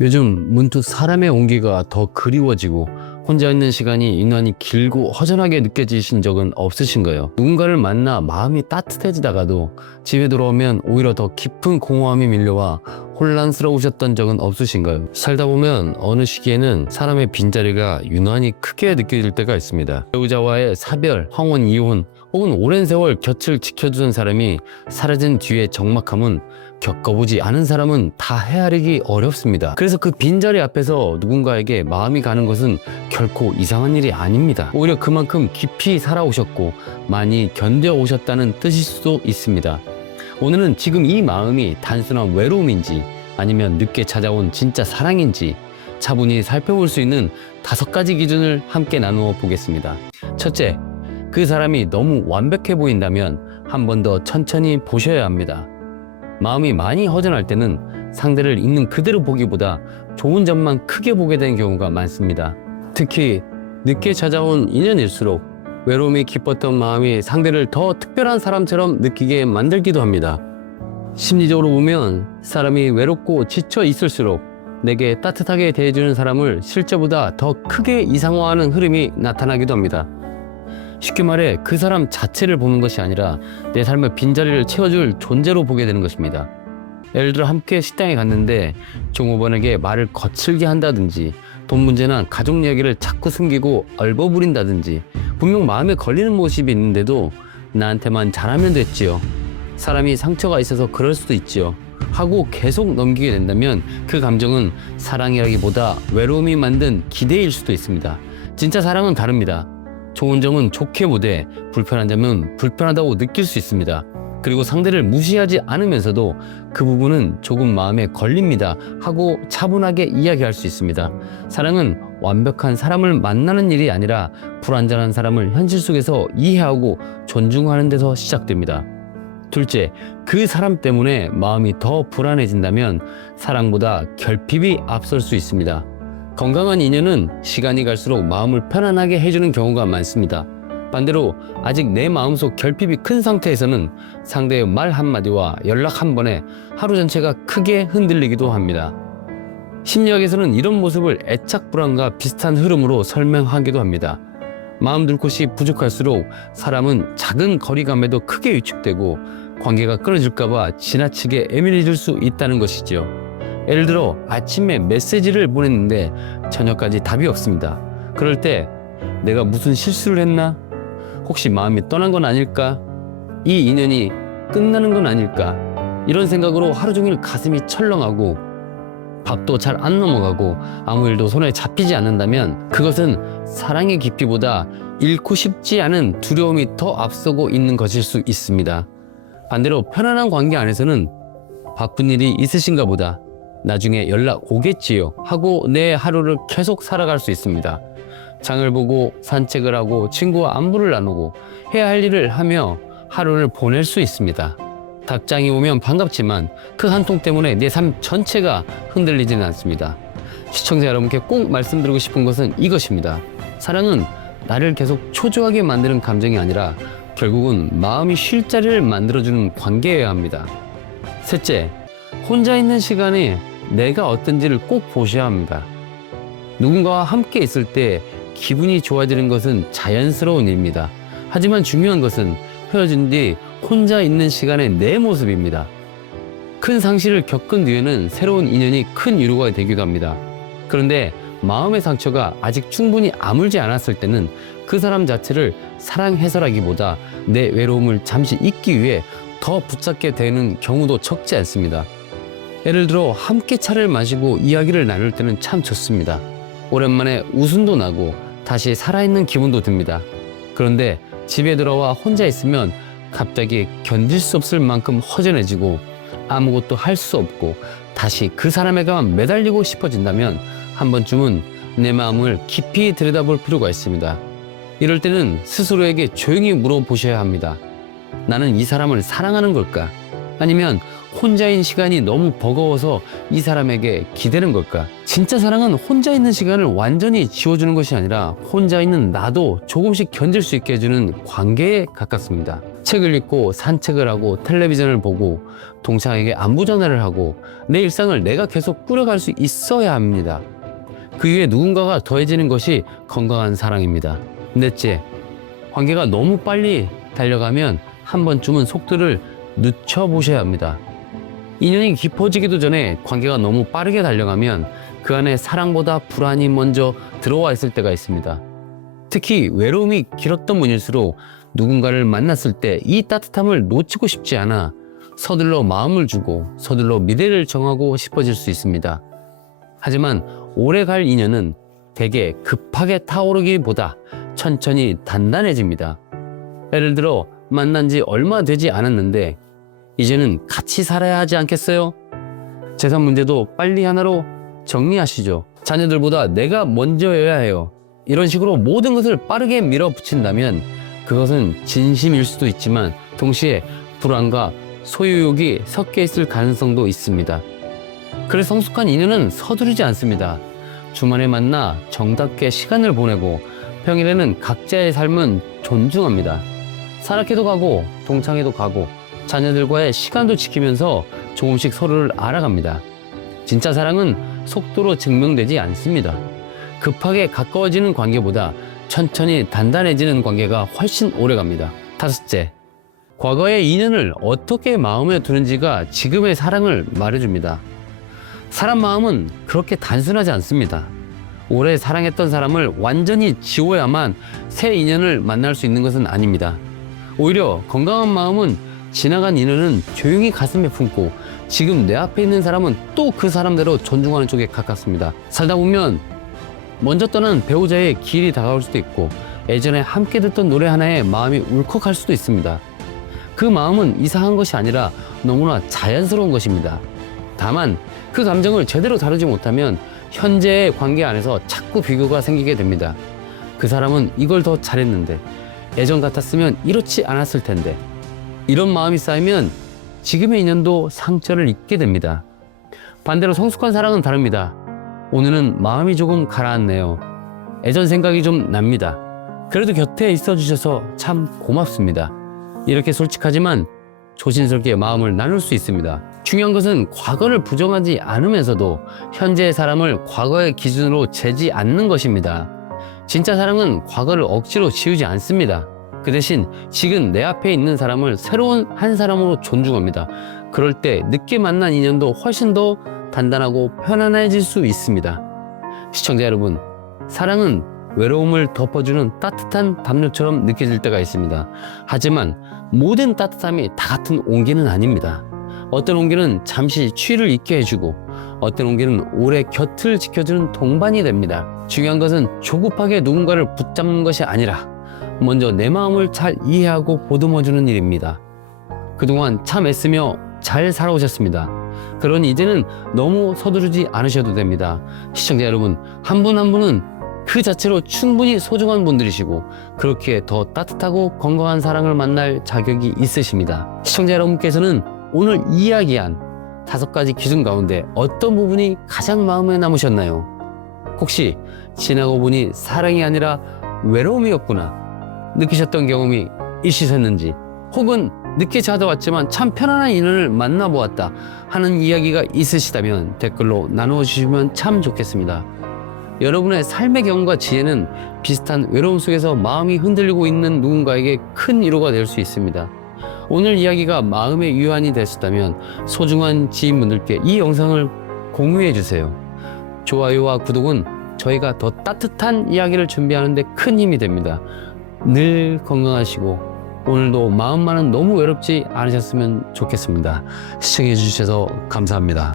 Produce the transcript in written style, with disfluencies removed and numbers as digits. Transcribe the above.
요즘 문득 사람의 온기가 더 그리워지고 혼자 있는 시간이 유난히 길고 허전하게 느껴지신 적은 없으신가요? 누군가를 만나 마음이 따뜻해지다가도 집에 돌아오면 오히려 더 깊은 공허함이 밀려와 혼란스러우셨던 적은 없으신가요? 살다 보면 어느 시기에는 사람의 빈자리가 유난히 크게 느껴질 때가 있습니다. 배우자와의 사별, 황혼, 이혼 혹은 오랜 세월 곁을 지켜주던 사람이 사라진 뒤의 적막함은 겪어보지 않은 사람은 다 헤아리기 어렵습니다. 그래서 그 빈자리 앞에서 누군가에게 마음이 가는 것은 결코 이상한 일이 아닙니다. 오히려 그만큼 깊이 살아오셨고 많이 견뎌오셨다는 뜻일 수도 있습니다. 오늘은 지금 이 마음이 단순한 외로움인지 아니면 늦게 찾아온 진짜 사랑인지 차분히 살펴볼 수 있는 5가지 기준을 함께 나누어 보겠습니다. 첫째, 그 사람이 너무 완벽해 보인다면 한 번 더 천천히 보셔야 합니다. 마음이 많이 허전할 때는 상대를 있는 그대로 보기보다 좋은 점만 크게 보게 되는 경우가 많습니다. 특히 늦게 찾아온 인연일수록 외로움이 깊었던 마음이 상대를 더 특별한 사람처럼 느끼게 만들기도 합니다. 심리적으로 보면 사람이 외롭고 지쳐 있을수록 내게 따뜻하게 대해주는 사람을 실제보다 더 크게 이상화하는 흐름이 나타나기도 합니다. 쉽게 말해 그 사람 자체를 보는 것이 아니라 내 삶의 빈자리를 채워줄 존재로 보게 되는 것입니다. 예를 들어 함께 식당에 갔는데 종업원에게 말을 거칠게 한다든지 돈 문제나 가족 이야기를 자꾸 숨기고 얼버무린다든지 분명 마음에 걸리는 모습이 있는데도 나한테만 잘하면 됐지요. 사람이 상처가 있어서 그럴 수도 있지요. 하고 계속 넘기게 된다면 그 감정은 사랑이라기보다 외로움이 만든 기대일 수도 있습니다. 진짜 사랑은 다릅니다. 좋은 점은 좋게 보되 불편한 점은 불편하다고 느낄 수 있습니다. 그리고 상대를 무시하지 않으면서도 그 부분은 조금 마음에 걸립니다 하고 차분하게 이야기할 수 있습니다. 사랑은 완벽한 사람을 만나는 일이 아니라 불완전한 사람을 현실 속에서 이해하고 존중하는 데서 시작됩니다. 둘째, 그 사람 때문에 마음이 더 불안해진다면 사랑보다 결핍이 앞설 수 있습니다. 건강한 인연은 시간이 갈수록 마음을 편안하게 해주는 경우가 많습니다. 반대로 아직 내 마음속 결핍이 큰 상태에서는 상대의 말 한마디와 연락 한 번에 하루 전체가 크게 흔들리기도 합니다. 심리학에서는 이런 모습을 애착 불안과 비슷한 흐름으로 설명하기도 합니다. 마음 둘 곳이 부족할수록 사람은 작은 거리감에도 크게 위축되고 관계가 끊어질까봐 지나치게 예민해질 수 있다는 것이죠. 예를 들어 아침에 메시지를 보냈는데 저녁까지 답이 없습니다. 그럴 때 내가 무슨 실수를 했나? 혹시 마음이 떠난 건 아닐까? 이 인연이 끝나는 건 아닐까? 이런 생각으로 하루 종일 가슴이 철렁하고 밥도 잘 안 넘어가고 아무 일도 손에 잡히지 않는다면 그것은 사랑의 깊이보다 잃고 싶지 않은 두려움이 더 앞서고 있는 것일 수 있습니다. 반대로 편안한 관계 안에서는 바쁜 일이 있으신가 보다, 나중에 연락 오겠지요 하고 내 하루를 계속 살아갈 수 있습니다. 장을 보고 산책을 하고 친구와 안부를 나누고 해야 할 일을 하며 하루를 보낼 수 있습니다. 답장이 오면 반갑지만 그 한 통 때문에 내 삶 전체가 흔들리지는 않습니다. 시청자 여러분께 꼭 말씀드리고 싶은 것은 이것입니다. 사랑은 나를 계속 초조하게 만드는 감정이 아니라 결국은 마음이 쉴 자리를 만들어주는 관계여야 합니다. 셋째, 혼자 있는 시간에 내가 어떤지를 꼭 보셔야 합니다. 누군가와 함께 있을 때 기분이 좋아지는 것은 자연스러운 일입니다. 하지만 중요한 것은 헤어진 뒤 혼자 있는 시간의 내 모습입니다. 큰 상실을 겪은 뒤에는 새로운 인연이 큰 위로가 되기도 합니다. 그런데 마음의 상처가 아직 충분히 아물지 않았을 때는 그 사람 자체를 사랑해서라기보다 내 외로움을 잠시 잊기 위해 더 붙잡게 되는 경우도 적지 않습니다. 예를 들어 함께 차를 마시고 이야기를 나눌 때는 참 좋습니다. 오랜만에 웃음도 나고 다시 살아있는 기분도 듭니다. 그런데 집에 들어와 혼자 있으면 갑자기 견딜 수 없을 만큼 허전해지고 아무것도 할 수 없고 다시 그 사람에게만 매달리고 싶어진다면 한 번쯤은 내 마음을 깊이 들여다볼 필요가 있습니다. 이럴 때는 스스로에게 조용히 물어보셔야 합니다. 나는 이 사람을 사랑하는 걸까? 아니면 혼자인 시간이 너무 버거워서 이 사람에게 기대는 걸까? 진짜 사랑은 혼자 있는 시간을 완전히 지워주는 것이 아니라 혼자 있는 나도 조금씩 견딜 수 있게 해주는 관계에 가깝습니다. 책을 읽고 산책을 하고 텔레비전을 보고 동창에게 안부 전화를 하고 내 일상을 내가 계속 꾸려갈 수 있어야 합니다. 그 위에 누군가가 더해지는 것이 건강한 사랑입니다. 넷째, 관계가 너무 빨리 달려가면 한 번쯤은 속도를 늦춰보셔야 합니다. 인연이 깊어지기도 전에 관계가 너무 빠르게 달려가면 그 안에 사랑보다 불안이 먼저 들어와 있을 때가 있습니다. 특히 외로움이 길었던 분일수록 누군가를 만났을 때 이 따뜻함을 놓치고 싶지 않아 서둘러 마음을 주고 서둘러 미래를 정하고 싶어질 수 있습니다. 하지만 오래 갈 인연은 대개 급하게 타오르기보다 천천히 단단해집니다. 예를 들어 만난 지 얼마 되지 않았는데 이제는 같이 살아야 하지 않겠어요? 재산 문제도 빨리 하나로 정리하시죠. 자녀들보다 내가 먼저여야 해요. 이런 식으로 모든 것을 빠르게 밀어붙인다면 그것은 진심일 수도 있지만 동시에 불안과 소유욕이 섞여 있을 가능성도 있습니다. 그래서 성숙한 인연은 서두르지 않습니다. 주말에 만나 정답게 시간을 보내고 평일에는 각자의 삶은 존중합니다. 산악회도 가고 동창회도 가고 자녀들과의 시간도 지키면서 조금씩 서로를 알아갑니다. 진짜 사랑은 속도로 증명되지 않습니다. 급하게 가까워지는 관계보다 천천히 단단해지는 관계가 훨씬 오래갑니다. 다섯째, 과거의 인연을 어떻게 마음에 두는지가 지금의 사랑을 말해줍니다. 사람 마음은 그렇게 단순하지 않습니다. 오래 사랑했던 사람을 완전히 지워야만 새 인연을 만날 수 있는 것은 아닙니다. 오히려 건강한 마음은 지나간 인연은 조용히 가슴에 품고 지금 내 앞에 있는 사람은 또 그 사람대로 존중하는 쪽에 가깝습니다. 살다 보면 먼저 떠난 배우자의 길이 다가올 수도 있고 예전에 함께 듣던 노래 하나에 마음이 울컥할 수도 있습니다. 그 마음은 이상한 것이 아니라 너무나 자연스러운 것입니다. 다만 그 감정을 제대로 다루지 못하면 현재의 관계 안에서 자꾸 비교가 생기게 됩니다. 그 사람은 이걸 더 잘했는데 예전 같았으면 이렇지 않았을 텐데 이런 마음이 쌓이면 지금의 인연도 상처를 입게 됩니다. 반대로 성숙한 사랑은 다릅니다. 오늘은 마음이 조금 가라앉네요. 예전 생각이 좀 납니다. 그래도 곁에 있어 주셔서 참 고맙습니다. 이렇게 솔직하지만 조심스럽게 마음을 나눌 수 있습니다. 중요한 것은 과거를 부정하지 않으면서도 현재의 사람을 과거의 기준으로 재지 않는 것입니다. 진짜 사랑은 과거를 억지로 지우지 않습니다. 그 대신 지금 내 앞에 있는 사람을 새로운 한 사람으로 존중합니다. 그럴 때 늦게 만난 인연도 훨씬 더 단단하고 편안해질 수 있습니다. 시청자 여러분, 사랑은 외로움을 덮어주는 따뜻한 담요처럼 느껴질 때가 있습니다. 하지만 모든 따뜻함이 다 같은 온기는 아닙니다. 어떤 온기는 잠시 추위를 잊게 해주고 어떤 온기는 오래 곁을 지켜주는 동반이 됩니다. 중요한 것은 조급하게 누군가를 붙잡는 것이 아니라 먼저 내 마음을 잘 이해하고 보듬어주는 일입니다. 그동안 참 애쓰며 잘 살아오셨습니다. 그러니 이제는 너무 서두르지 않으셔도 됩니다. 시청자 여러분, 한 분 한 분은 그 자체로 충분히 소중한 분들이시고 그렇게 더 따뜻하고 건강한 사랑을 만날 자격이 있으십니다. 시청자 여러분께서는 오늘 이야기한 5가지 기준 가운데 어떤 부분이 가장 마음에 남으셨나요? 혹시 지나고 보니 사랑이 아니라 외로움이었구나 느끼셨던 경험이 있으셨는지, 혹은 늦게 찾아왔지만 참 편안한 인연을 만나보았다 하는 이야기가 있으시다면 댓글로 나누어주시면 참 좋겠습니다. 여러분의 삶의 경험과 지혜는 비슷한 외로움 속에서 마음이 흔들리고 있는 누군가에게 큰 위로가 될 수 있습니다. 오늘 이야기가 마음의 위안이 되셨다면 소중한 지인분들께 이 영상을 공유해 주세요. 좋아요와 구독은 저희가 더 따뜻한 이야기를 준비하는 데 큰 힘이 됩니다. 늘 건강하시고 오늘도 마음만은 너무 외롭지 않으셨으면 좋겠습니다. 시청해 주셔서 감사합니다.